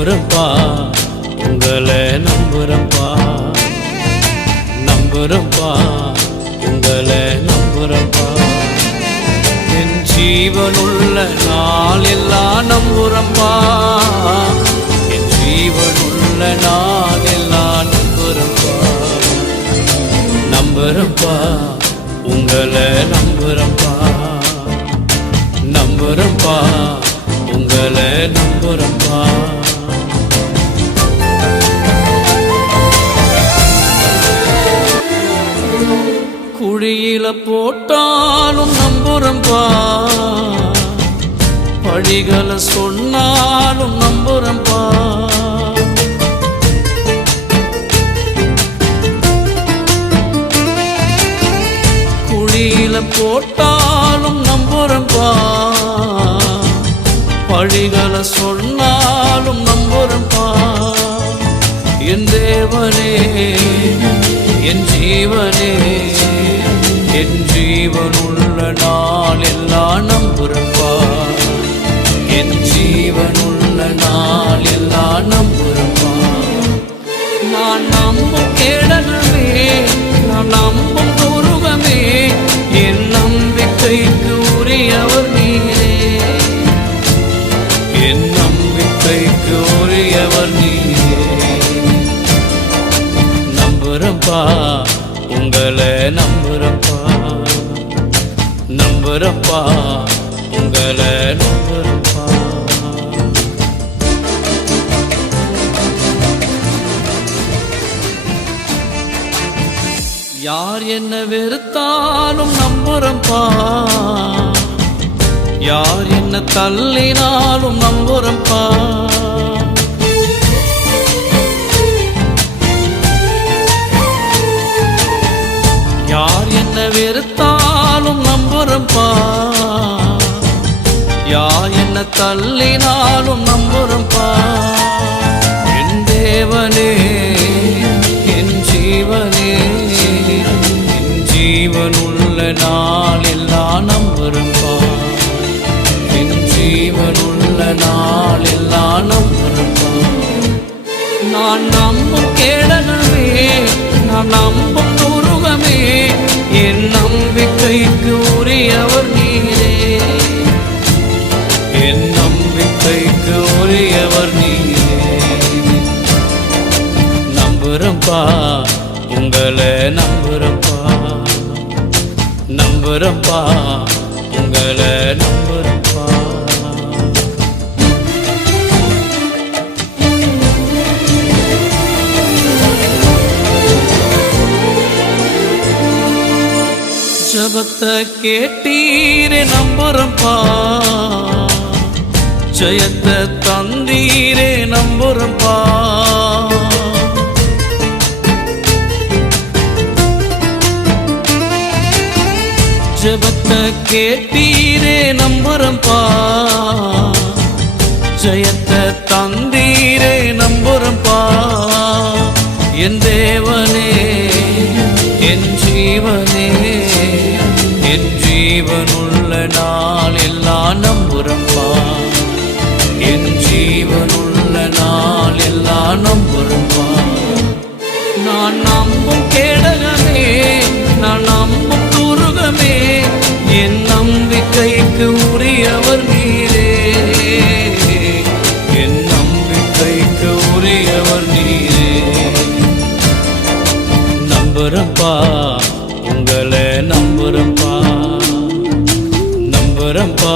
நம்புறப்பா. உங்களை நம்புறப்பா. நம்புறப்பா. உங்களை நம்புறப்பா. என் ஜீவனுள்ள நாளெல்லாம் நம்புறப்பா. என் ஜீவனுள்ள நாளெல்லாம் நம்புறப்பா. நம்புறப்பா. உங்களை நம்புறப்பா. நம்புறப்பா. உங்களை நம்புறப்பா. குழியில போட்டாலும் நம்புறம்பா. பழிகளை சொன்னாலும் நம்புறம்பா. குழியில போட்டாலும் நம்புறம்பா. பழிகளை சொன்னாலும் நம்புறம்பா. என் தேவனே என் ஜீவனே. ஜீவனுள்ள நாள் எல்லாம் நம்புறப்பா என் ஜீவன் உள்ள நாள் எல்லாம் நம்புறப்பா நான் நம்பும் கேடகமே நான் நம்பும் உருவமே என் நம்பிக்கைக்கு உரியவர் நீரே. என் நம்பிக்கைக்கு உரியவர் நீரே. நம்புறப்பா உங்களை நம்புற நம்புறப்பா உங்களை நம்புறப்பா. யார் என்ன வெறுத்தாலும் நம்புறப்பா. யார் என்ன தள்ளினாலும் நம்புறப்பா. யார் என்ன வெறுத்தாலும் தள்ளினாலும் நம்புறப்பா என் தேவனே என் ஜீவனே என் ஜீவனுள்ள நாள் எல்லாம் நம்புறப்பா என் ஜீவனுள்ள நாள் எல்லாம் நம்புறப்பா நான் நம்பும் கேடகமே நான் நம்பும் உருவமே என் நம்பிக்கைக்கு உரியவர் நம்புறப்பா. உங்களை நம்புறப்பா. நம்புறப்பா. உங்களை நம்புறப்பா. ஜபத்தை கேட்டீரே நம்புறப்பா. ஜயத்தை தந்தீரே நம்ப கேட்டீரே நம்புறம்பா ஜெயத்தை தந்தீரே நம்புறம்பா என் தேவனே என் ஜீவனே என் ஜீவனுள்ள நாள் எல்லாம் நம்புறம் நம்புறப்பா உங்களை நம்புறப்பா நம்புறப்பா.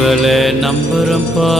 உங்களை நம்புறப்பா